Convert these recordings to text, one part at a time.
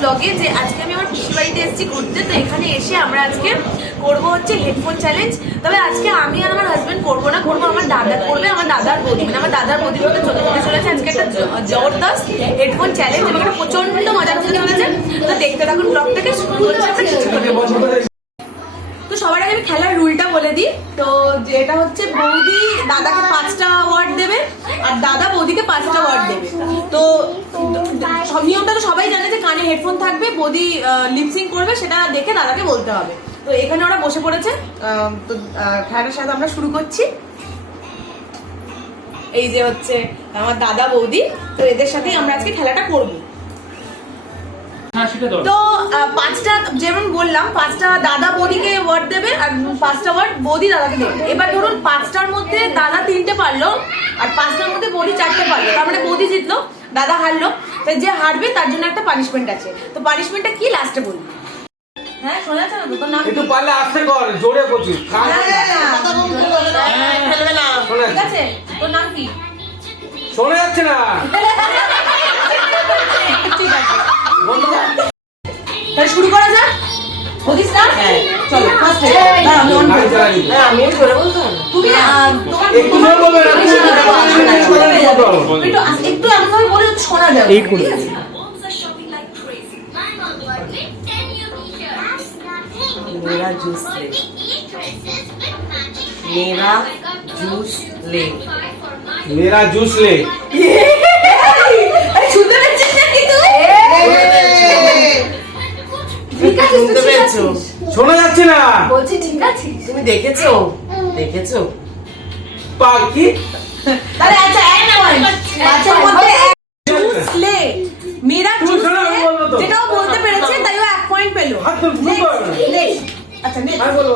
ব্লগে যে আজকে আমি আমার পিসির বাড়িতে এসেছি ঘুরতে। তো এখানে এসে আমরা আজকে করব হচ্ছে হেডফোন চ্যালেঞ্জ। তবে আজকে আমি আর আমার হাজবেন্ড করবো না, করবো আমার দাদা করবে, আমার দাদার বৌদি, মানে আমার দাদার বৌদির মধ্যে হতে চলেছে আজকে একটা জবরদস্ত হেডফোন চ্যালেঞ্জ এবং একটা প্রচন্ড মজা হতে চলেছে। তো দেখতে থাকুন ব্লগটাকে, শুরু হচ্ছে আমরা কিছুক্ষণের। তো সবার আগে আমি খেলার রুলটা বলে দিই। তো যেটা হচ্ছে বৌদি দাদাকে 5টা ওয়ার্ড দেবে আর দাদা বৌদিকে 5টা ওয়ার্ড দেবে। তো সব নিয়মটা তো সবাই জানে যে কানে হেডফোন থাকবে, বৌদি লিপসিং করবে, সেটা দেখে দাদাকে বলতে হবে। তো এখানে ওরা বসে পড়েছে। তো খেলাটার সাথে আমরা শুরু করছি। এই যে হচ্ছে আমার দাদা বৌদি, তো এদের সাথেই আমরা আজকে খেলাটা করবো। তো 5টা যেমন বললাম, 5টা দাদা বৌদিকে ওয়ার্ড দেবে আর 5টা ওয়ার্ড বৌদি দাদাকে দেবে। এবার ধরুন 5টার মধ্যে দাদা 3টে পারলো আর 5টার মধ্যে বৌদি 4টে পারলো, তার মানে বৌদি জিতলো, দাদা হারলো। তো যে হারবে তার জন্য একটা পানিশমেন্ট আছে। তো পানিশমেন্টটা কি লাস্টে বলবি? হ্যাঁ শোনা যাচ্ছে না তো? তোর নাম একটু পারলে আস্তে কর, জোরে বলছিস। ঠিক আছে, তোর নাম কি? শোনা যাচ্ছে না। ঠিক আছে, তাহলে শুরু করা যাক। বলিস না? চলো ফার্স্ট আমি জোরে বলতে হবে। তুমি একটু জোরে বলবে না, একটু এমন ভাবে বলে শোনা যাবে। এই করে मेरा जूस ले, मेरा जूस ले, मेरा जूस ले। শুনতে পাচ্ছিস নাকি তুই? ঠিক আছে, শুনতে পেয়েছো? শোনা যাচ্ছে না। বলছি ঠিক আছে। তুমি দেখেছো? দেখেছো? পাখি তাহলে আচ্ছা এক পয়েন্ট। পাঁচের মধ্যে জুস লে, মেরা জুস লে, যেটাও বলতে পেরেছে তাই ও 1 পয়েন্ট পেল। আচ্ছা নেক্সট আমি বলবো।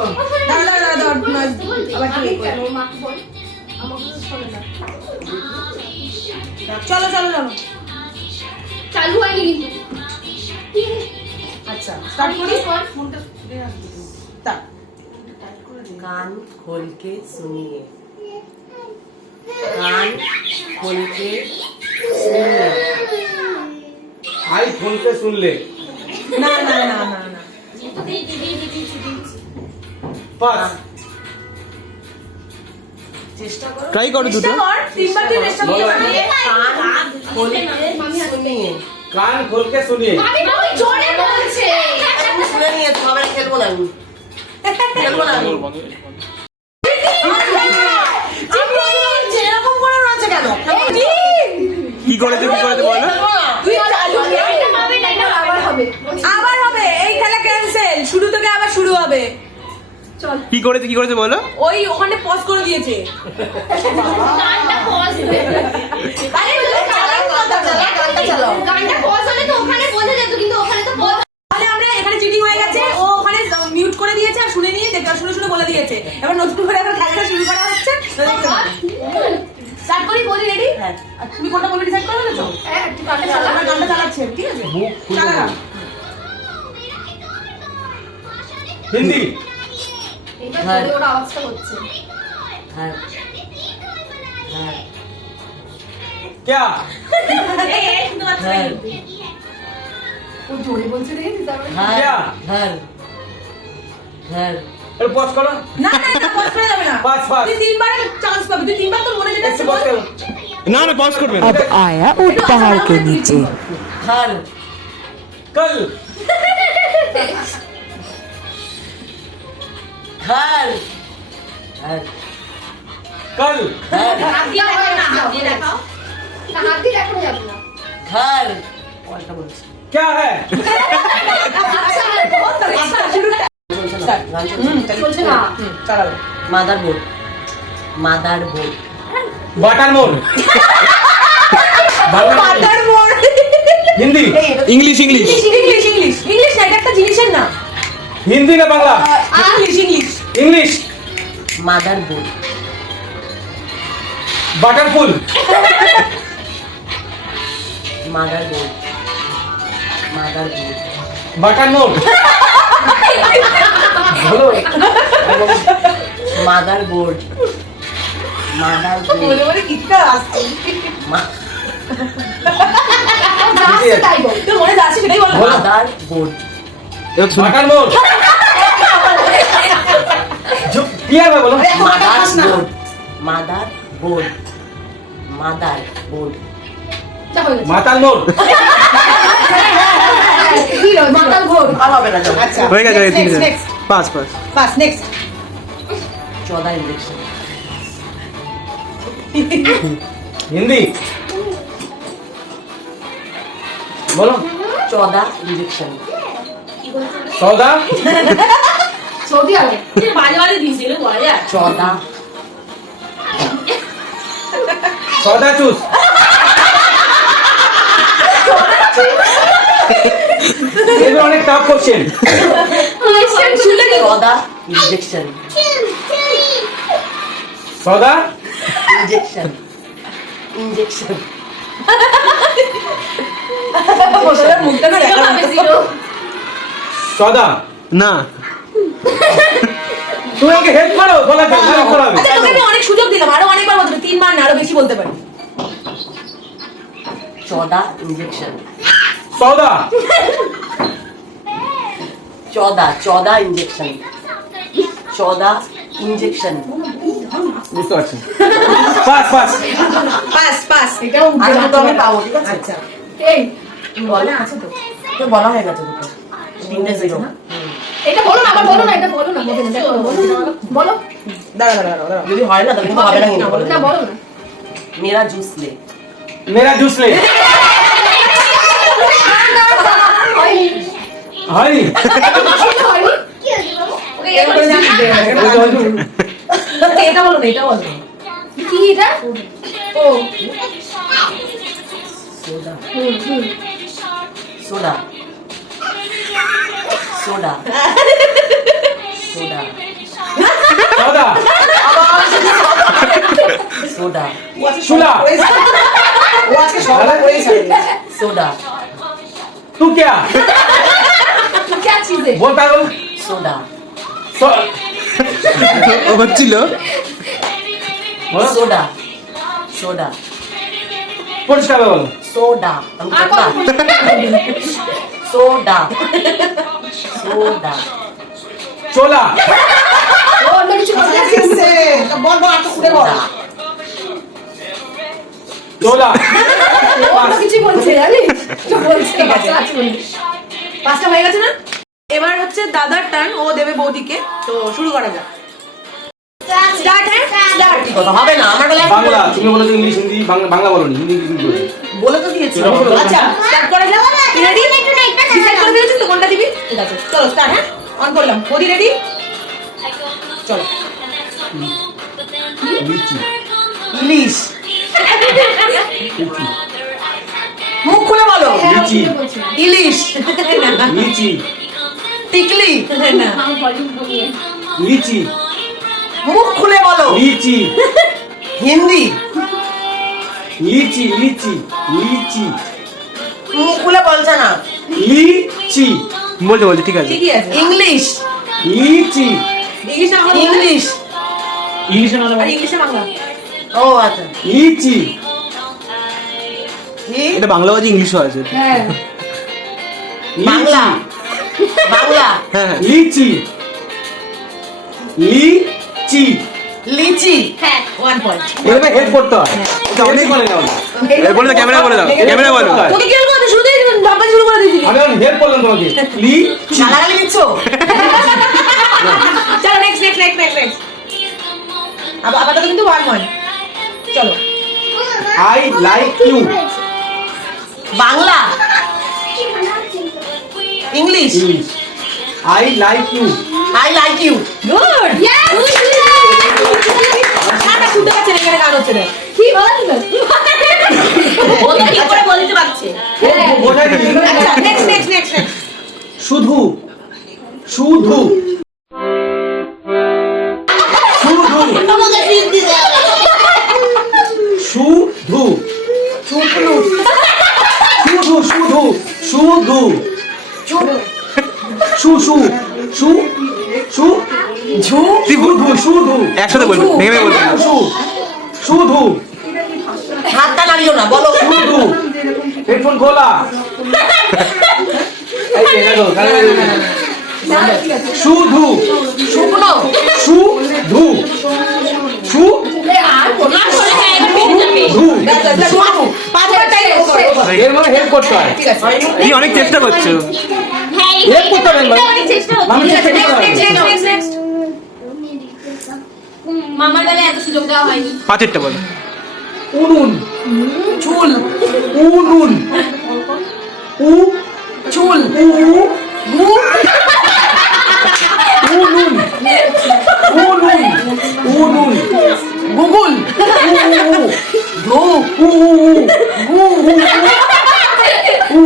দাদা আবার কি করব? চলো চলো চলো চালু হয়নি কিন্তু। আচ্ছা স্টার্ট করি। कान खोल के सुनिए, कान खोल के सुनिए, आई फोन पे सुन ले। না না না না না पास चेष्टा करो, ट्राई करो চেষ্টা কর, তিনবার তুই চেষ্টা করতে পারবি। कान खोल के सुनिए। कान खोल के सुनिए। আমি খুব জোরে বলছে। তুমি শুনে নিয়ে তো আমরা খেলবো না, আমি খেলবো না। যেরকম করে রয়েছে কেন? কি করে বলো। তুই চালু এটা হবে না, এটা আবার হবে। আবার হবে, এই খেলা ক্যান্সেল, শুরু থেকে আবার শুরু হবে। চল কি করেছে বলো। ওই ওখানে পজ করে দিয়েছে। গানটা পজ হয়ে আরে গানটা চালাও। গানটা পজ হলে তো ওখানে বোঝা যেত, কিন্তু ওখানে তো পজ। তাহলে আমরা এখানে চিটিং হয়ে গেছে, ও ওখানে মিউট করে দিয়েছে আর শুনে নিয়ে শুনে শুনে বলে দিয়েছে। এবার নতুন করে আবার খেলাটা শুরু করা হচ্ছে। স্টার্ট করি, বলি রেডি? হ্যাঁ। তুমি কোনটা বলে ডিসাইড করে ফেলেছো? হ্যাঁ একটু গানটা চালা। আমরা গানটা চালাচ্ছি, ঠিক আছে? চালা না। हिंदी এটা জোরে ওর আওয়াজটা হচ্ছে। घर घर क्या এই শুনতে পাচ্ছ না? घर ও জোরে বলছে দেখেছিস তারপরে? क्या घर घर अरे पॉज करो। না না না, পজ করে যাবে না। Pass, pass. তুই তিনবার চান্স পাবি, তুই তিনবার তোর মনে যেটা ऐसे আছে पॉज বল। करो। ना पॉज कर अब आया ऊंट पहाड़ के नीचे। घर कल घर घर कल হাত দিয়ে দেখাও না, হাত দিয়ে দেখাও না, হাত দিয়ে দেখানো যাবে না। घर কয়টা বলছি? क्या है। চলছে না। চালাবে। মাদার বোর্ড, মাদার বোর্ড, वाटर मोर। Mother board. Hindi English English English English English না, এটা একটা জিনিসের নাম। हिंदी ना Bangla English English English mother board, बटरफुल মাদার বোর্ড, মাদার বোর্ড, बटन मोर बोलो মাদার বোর্ড, মাদার বোর্ড, বলে বলে কিটকা আসছে। যা আসছে তাই বল। তো মনে যাচ্ছে সেটাই বলো। Mother board. বাটার মোড় কি হবে বলো mother board. Mother board. Mother board. যা হয়ে গেছে। মাতাল মোড় জিরো, মাতাল ঘোর। ভালো হবে না যাও। আচ্ছা হয়ে গেছে next, ঠিক আছে next, pass pass pass next চদা ইঞ্জেকশন। হিন্দি বলো চদা ইঞ্জেকশন। সৌদা সৌদি আরব। বাজে বাজে দিয়েছিল বলা যায় চদা সৌদা চুস এবার অনেক টাফ কোশ্চেন কোয়েশ্চেন শুনে কি চদা ইঞ্জেকশন। সৌদা ইঞ্জেকশন। ইঞ্জেকশন। মুখটা না দেখা হবে জিরো সৌদা না তুমি আমাকে হেল্প করো বলা যাক হেল্প করা হবে আচ্ছা তোকে আমি অনেক সুযোগ দিলাম আরো অনেকবার বলতে পারি 3 বার না আরো বেশি বলতে পারি চদা ইঞ্জেকশন। সৌদা চদা চদা ইঞ্জেকশন। চদা ইঞ্জেকশন। বুঝতে পারছি পাস পাস পাস পাস এটাও আর দুটো আমি পাবো ঠিক আছে? আচ্ছা এই বলা আছে তো তো বলা হয়ে গেছে দুটো। তিনটে জিরো। এটা বলো না আবার বলো না এটা বলো না বলো দাঁড়া দাঁড়া দাঁড়া দাঁড়া। যদি হয় না তাহলে কিন্তু হবে না কিন্তু বলো না বলো না মেরা জুস লে। মেরা জুস লে হয়নি সেটা হয়নি এটা বলো না এটা বলো কি এটা ও soda. Soda. Soda. Soda. সৌদা soda. শুলা ও আজকে সকালে করেই ছাড়বে সোডা। तू क्या क्या चीज है बोलता हो সোডা। হচ্ছিল সোডা। সোডা। পরিষ্কার বলো সোডা। আমি কথা সোডা। সোডা। চোলা ও অন্য কিছু কথা আছে এসে বল বল আর তো খুলে বল সোডা। চোলা অন্য কিছু বলছে জানিস তো বলছে বাচ্চা আছে বলে পাঁচটা হয়ে গেছে না এবার হচ্ছে দাদার টার্ন ও দেবে বৌদিকে তো শুরু করা যাক স্টার্ট হ্যাঁ স্টার্ট কি কথা হবে না আমার বেলায় বাংলা তুমি বলেছো ইংলিশ হিন্দি বাংলা বাংলা বলোনি হিন্দি ইংলিশ হিন্দি বলেছো বলে তো দিয়েছি। আচ্ছা স্টার্ট করা যাক রেডি ডিসাইড করে ফেলেছিস তো কোনটা দিবি ঠিক আছে চলো স্টার্ট হ্যাঁ অন করলাম বডি রেডি চলো লিচি ইলিশ। লিচি মুখ খুলে বলো। লিচি ইলিশ। লিচি টিকলি। না আমি ভলিউম কমিয়ে লিচি মুখ খুলে বলো। লিচি হিন্দি। লিচি লিচি লিচি মুখ খুলে বলছে না। লিচি বলতে বলতে ঠিক আছে ঠিকই আছে ইংলিশ। লিচি ইংলিশ না বাংলা ইংলিশ। আর ইংলিশে বাংলা ও আচ্ছা। লিচি কি? এটা বাংলা বাজে ইংলিশও আছে হ্যাঁ বাংলা। বাংলা। হ্যাঁ লিচি লিচি লিচি। হ্যাঁ 1 পয়েন্ট এভাবে হেল্প করতে হয় এটা অনেক বলে না বলে দাও ক্যামেরা বলে দাও ক্যামেরা বলো তোকে কি বলবো শুরুতেই বাবা শুরু করে দিয়েছিলি আমি হেল্প করলাম তোমাকে লিচি গালাগালি দিচ্ছ? চলো নেক্সট নেক্সট নেক্সট নেক্সট আপাতত কিন্তু 1-1 চলো I like you Bangla. English. English I like you I like you. Good গানটা শুনতে পাচ্ছি না এখানে গান হচ্ছে না কি বলছিল ও তো ঠিক করে বলতে পারছে বোঝাই আচ্ছা নেক্সট নেক্সট নেক্সট শুধু শুধু শুধু শুধু শুধু শুধু শুধু শু শু শু শু ঝু শুধু শুধু একসাথে বলবে ভেঙে ভেঙে বলবে শু শুধু হাতটা নাড়িও না বলো। শুধু হেডফোন খোলা দেখো শুধু শুকনো শুধু শু ধু এর মানে হেল্প করতে হয় কি অনেক চেষ্টা করছো হেল্প করতে হবে আমি চেষ্টা করতে হবে মামার বেলায় এত সুযোগ দেওয়া হয়নি। পাঁচেরটা বলো উনুন চুল উনুন উ চুল উ উ উনুন উনুন উনুন গুগল ধু উ উ উ উ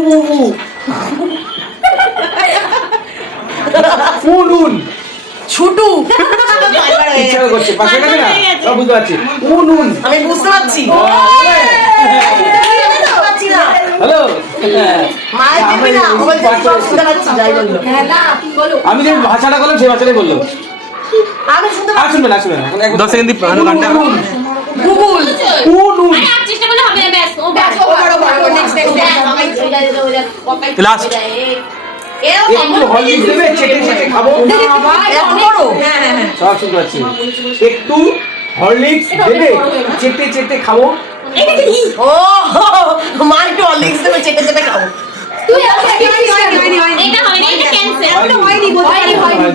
উনুন ছুটু ইচ্ছা করছে পাশে যাবে না সব বুঝতে পারছি উনুন আমি বুঝতে পারছি হ্যালো মায়ের দিবি না ও বলছে সব শুনতে পাচ্ছি যাই বললো হ্যাঁ না তুমি বলো। আমি যে ভাষাটা বললাম সেই ভাষাটাই বললো আমি শুনতে আর শুনবেন না শুনবেন না 10 সেকেন্ড দিয়ে গানটা গুগল উনুন আরে আর চেষ্টা করলে হবে না, ব্যাস ও ব্যাস ও বড় বড় নেক্সট লাস্ট একটু হরলিক্স দেবে চেটে চেটে খাবো এত বড় সব শুনতে পাচ্ছি একটু হরলিক্স দেবে চেটে চেটে খাবো ও মা একটু অলিক্স দেবে চেটে চেটে খাবো তুই এটা হবে না, এটা ক্যান্সেল।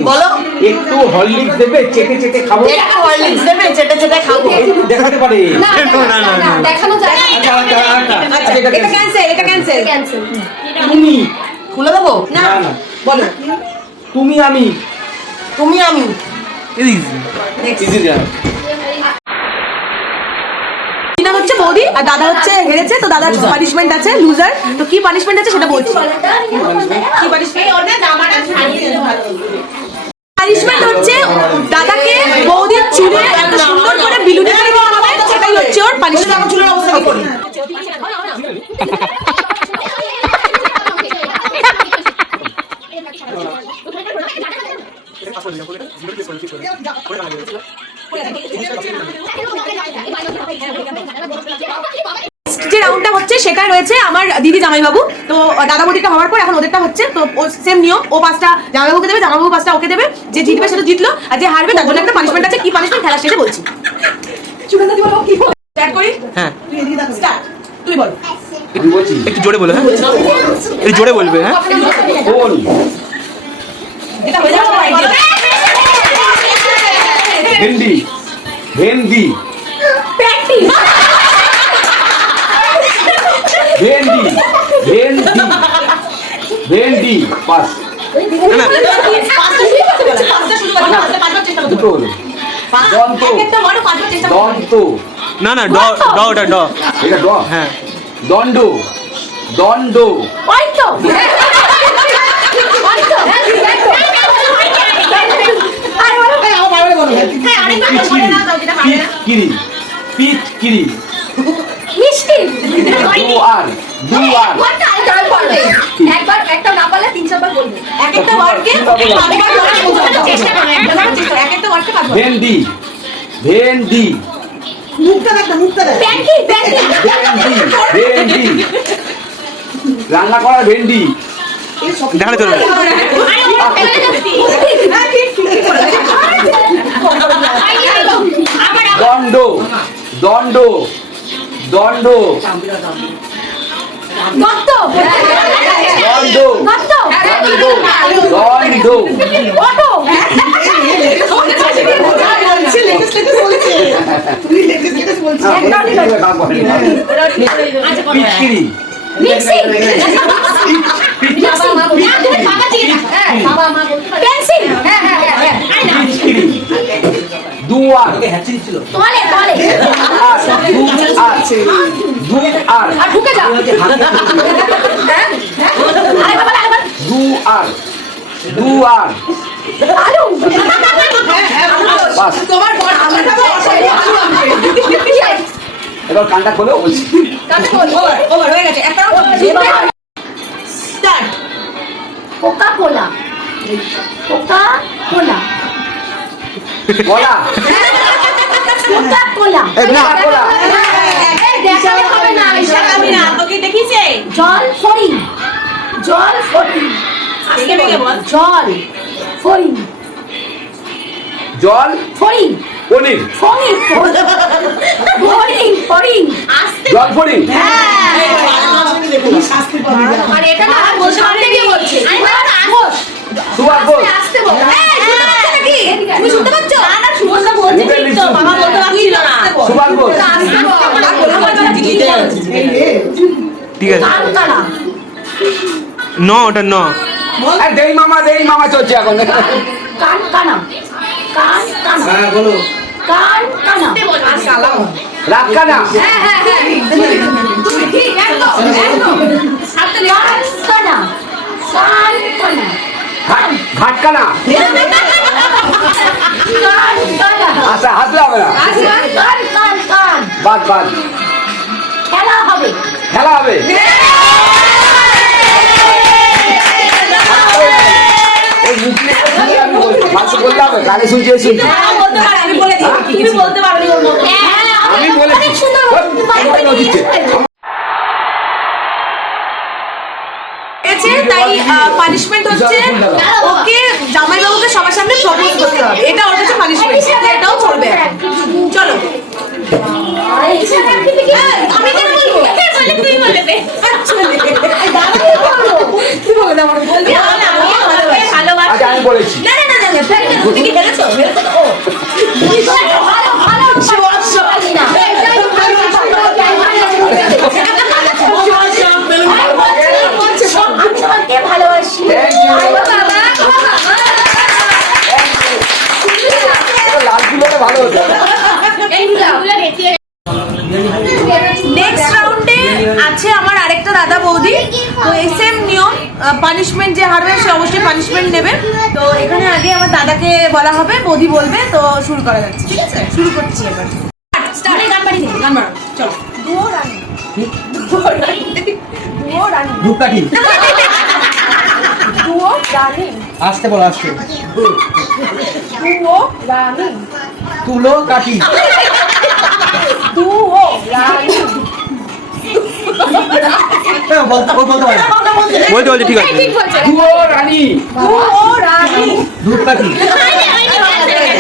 বলো একটু হরলিক্স দেবে চেটে চেটে খাবো একটু অলিক্স দেবে চেটে চেটে খাবো একটু দেখাতে পারে না দেখানো যায় না। আচ্ছা, এটা cancel। এটা ক্যান্সেল ক্যান্সেল। তুমি খুলে দেবো না না বলো তুমি আমি তুমি আমি ইজি যা চিনা হচ্ছে বৌদি আর দাদা হচ্ছে হেরেছে, তো দাদার পানিশমেন্ট আছে লুজার। তো কি পানিশমেন্ট আছে সেটা বলছি। কি পানিশমেন্ট? পানিশমেন্ট হচ্ছে দাদাকে বৌদির চুলে এত সুন্দর করে বিলুনি করে দিতে হবে, সেটাই হচ্ছে ওর পানিশমেন্ট। চুলের অবস্থা কি করি? যে রাউন্ডটা হচ্ছে সেটা রয়েছে আমার দিদি জামাইবাবু। তো দাদা বৌদিটা হওয়ার পর এখন ওদেরটা হচ্ছে, তো সেম নিয়ম, ও পাঁচটা জামাইবাবুকে দেবে, জামাইবাবু পাঁচটা ওকে দেবে। যে জিতবে সেটা জিতলো, আর যে হারবে তার জন্য একটা পানিশমেন্ট আছে। কি পানিশমেন্ট খেলা শেষে বলছি। স্টার্ট করি। হ্যাঁ স্টার্ট। তুই বল। আমি বলছি একটু জোরে বলো হ্যাঁ একটু জোরে বলবে হ্যাঁ কোন এটা হয়ে যাবে আমার idea। ভেন্ডি ভেন্ডি ভেন্ডি ভেন্ডি ভেন্ডি পাস না পাঁচটা শুরু করো, পাঁচবার চেষ্টা করতে দুটো হলো দন্ত একটা বড় পাঁচবার চেষ্টা করতে দন্ত না না ড ড ওটা ড এটা ড হ্যাঁ দণ্ড দণ্ড ওই তো পিটকিরি পিটকিরি মিষ্টি। দুয়ার দুয়ার একবার একটা না পারলে 3-4 বার বলবে। এক একটা ওয়ার্ডকে পাঁচবার বলার চেষ্টা করো। এক একটা ওয়ার্ডকে পাঁচবার। ভেন্ডি ভেন্ডি প্যান্টি প্যান্টি। ভেন্ডি ভেন্ডি রান্না করা ভেন্ডি দেখালে চলবে না। আরে ও ফেলে যাচ্ছি। আবার দণ্ড দণ্ড দণ্ড দত্ত। দণ্ড দত্ত। দণ্ড অটো। পিটকিরি মিক্সি। বাবা জিজ্ঞেস। হ্যাঁ বাবা মা বলতে পারে। পেন্সিল। হ্যাঁ হ্যাঁ হ্যাঁ। আরে না। পিটকিরি দুয়ার তোয়ালে তোয়ালে। দুয়ার আর ঢুকে যাও। হ্যাঁ? আরে বাবা আবার দুয়ার দুয়ার আলু। বাস তোমার বড় আমার কাছে এবার কানটা খোলো বলছি ওভার ওভার হয়ে গেছে। একটা start. Coca Cola. Coca Cola. বলা কোকা কোলা। না বলা দেখালে হবে না। আমি না তোকে দেখিছে। জল ফড়িং। জল ফড়িং। জল ফড়িং জল ফড়িং পনির ফড়িং ফড়িং ফড়িং জল ফড়িং আর এটা না সামনে গিয়ে বলছে সুভাষ বোস আসতে বল তুমি শুনতে পাচ্ছ না না সুমনদা বলছে ঠিক তো বাবা বলতে পারছিল না সুভাষ বোস ঠিক আছে কানকানা ন ওটা ন দেই মামা চলছে এখন কানকানা কানকানা হ্যাঁ বলো কানকানা রাতকানা তুমি ঠিক একদম একদম কানকানা কানকানা ঘাটকানা কানকানা আচ্ছা হাসলে হবে না কান কান কান বাদ খেলা হবে খেলা হবে এই মুখ নিয়ে শুনে আমি বলছি ফালতু বললে হবে কানে শুনছি শুনছি আমি বলে দিই তুমি বলতে পারবে ওর মতো হ্যাঁ আমি বলেছি তাই পানিশমেন্ট হচ্ছে ওকে জামাইবাবুকে সবার সামনে প্রপোজ করতে হবে, এটা ওর কাছে পানিশমেন্ট, এটাও চলবে এখন। চলো আমি কেন বলবো তুই বলবে আচ্ছা আমি বলেছি না না না না তুমি কি হেরেছো হেরেছো তো ও ভালো ভালো না ভালোবাসি লাল কিলোটা ভালো হতো নেক্সট রাউন্ডে আছে আমার আরেকটা দাদা বৌদি, তো এই সেম নিয়ম, পানিশমেন্ট যে হারবে সে অবশ্যই পানিশমেন্ট নেবে। তো এখানে আগে আমার দাদাকে বলা হবে, বৌদি বলবে, তো শুরু করা যাচ্ছে। ঠিক আছে, শুরু করছি এবার। গান বাড়ি গান বাড়ো, চলো। দুও রানী দুও রানী দুও রানী ধূপকাঠি দুও রানী আসতে বলো আসতে দুও রানী তুলো কাঠি দুও রানী বলতে পারে বলতে ঠিক আছে তুলো রানী দুও রানী ধূপকাঠি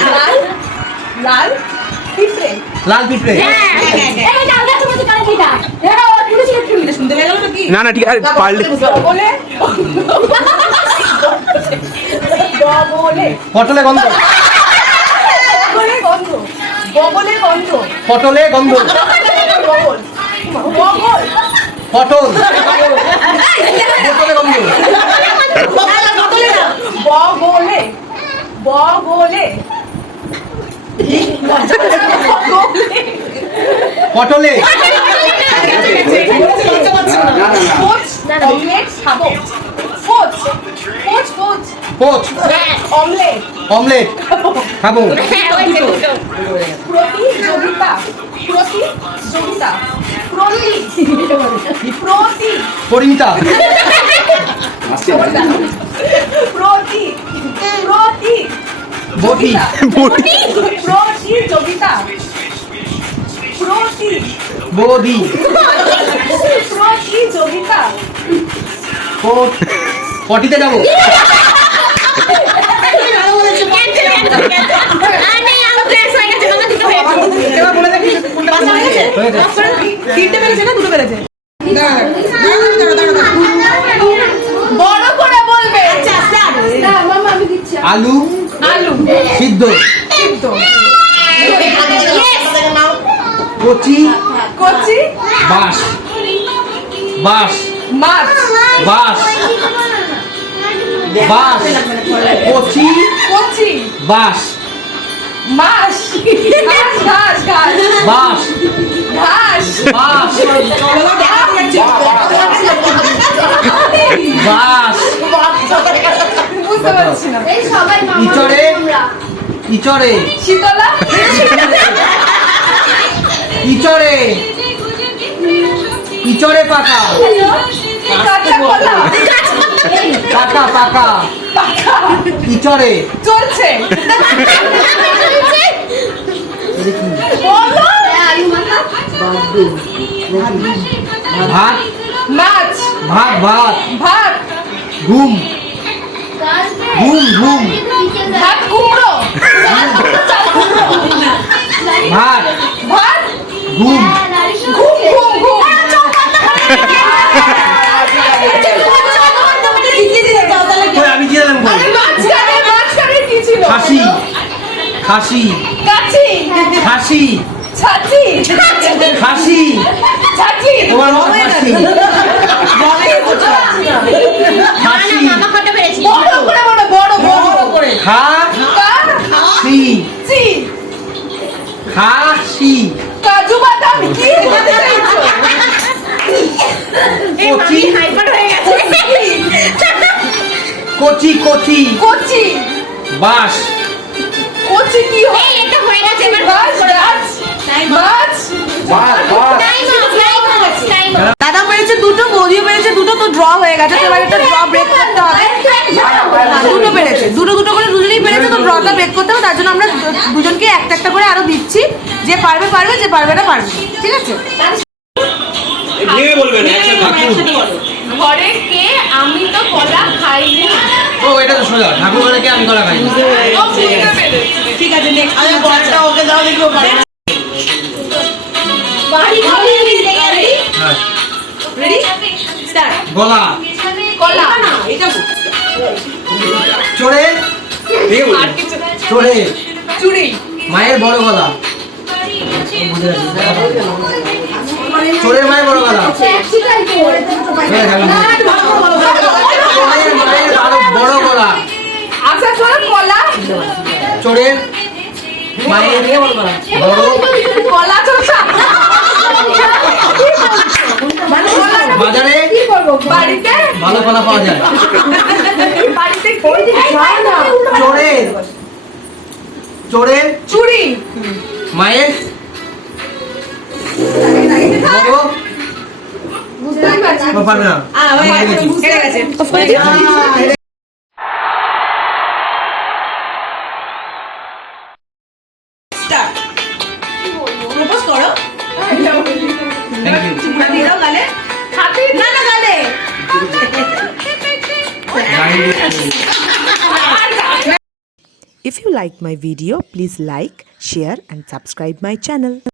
লাল লাল পিঁপড়ে লাল পিঁপড়ে শুনতে পেয়ে গেল নাকি? না না ঠিক আছে পারলে বলে বলে পটলে গন্ধ বগলে গন্ধ বগলে গন্ধ পটলে গন্ধ বগল বগল পটল পটলে গন্ধ বগলে বগলে পটলে পোচ অমলেট খাবো poach poach poach poach omelette omelette খাবো প্রতিযোগিতা প্রতিযোগিতা প্রতি প্রতি পরিমিতা প্রতি প্রতি বটি প্রতিযোগিতা প্রতি বৌদি প্রতিযোগিতা পটিতে যাবো তিনটে পেরেছে না দুটো পেরেছে বড় করে বলবে। আলু আলু সিদ্ধ সিদ্ধ কচি কচি বাঁশ বাঁশ মাছ বাঁশ বাঁশ কচি কচি বাঁশ মাছ ঘাস ঘাস বাঁশ ঘাস বাঁশ বাঁশ বুঝতে পারছি না। এই সবাই মামা ইচড়ে আমরা ইচড়ে শীতলা ইচড়ে ইচড়ে পাকা কাঁচা কলা পাকা পাকা ইচড়ে চলছে বলো আলু মাখা ভাত মাছ ভাত ভাত ভাত ঘুম ঘুম ঘুম ভাত কুমড়ো ভাত ভাত ঘুম ঘুম ঘুম ঘুম কই, আমি কি জানলাম কই? মাঝখানে কি ছিল? খাসি খাসি কাছি খাসি ছাতি খাসি ছাতি তোমার মতো খাসি খাসি বড় করে বড় বড় বড় করে খাসি কাছি খাসি কাজু বাদাম কি বলতে চাইছো? কচি হাইপার হয়ে গেছে কচি কচি কচি বাস কচি কি হয়? এটা হয়ে গেছে এবার মাছ মাছ মাছ বাস বাস টাইম দাদা পেরেছে দুটো, বৌদিও পেরেছে দুটো, তো ড্র হয়ে গেছে। তো এবার একটা ড্র ব্রেক করতে হবে। দুটো পেরেছে, দুটো দুটো করে দুজনেই পেরেছে, তো ড্রটা ব্রেক করতে হবে। তার জন্য আমরা দুজনকে একটা একটা করে আরো দিচ্ছি। যে পারবে পারবে, যে পারবে না পারবে, ঠিক আছে? ভেঙে বলবেন একসাথে ঘরে কে? আমি তো কলা খাইনি। ও এটা তো সোজা ঠাকুর ঘরে কে আমি কলা খাই ও বুঝতে পেরেছি। ঠিক আছে, নেক্সট। আমি বলটা ওকে দাও দেখি ও পারে। বাড়ি খালি রেডি হ্যাঁ রেডি, স্টার্ট। গলা কলা না, এটা চোরে ভেঙে বলবেন চোরে চুড়ি মায়ের বড় গলা চোরের মায়ের বড় গলা চোরের মায়ের বড় গলা আচ্ছা চলো কলা চোরের মায়ের বড় কলা চোষা বাজারে বাড়িতে ভালো কলা পাওয়া যায় বাড়িতে চোরের চোরের চুড়ি মায়ের বড় বুঝতেই পারছি ও পারবে না বুঝতে গেছে। স্টার্ট। প্রপোজ করো। থ্যাংক ইউ চুপড়া দিয়ে দাও গালে। হাতে না না, গালে। If you like my video, please like, share and subscribe my channel.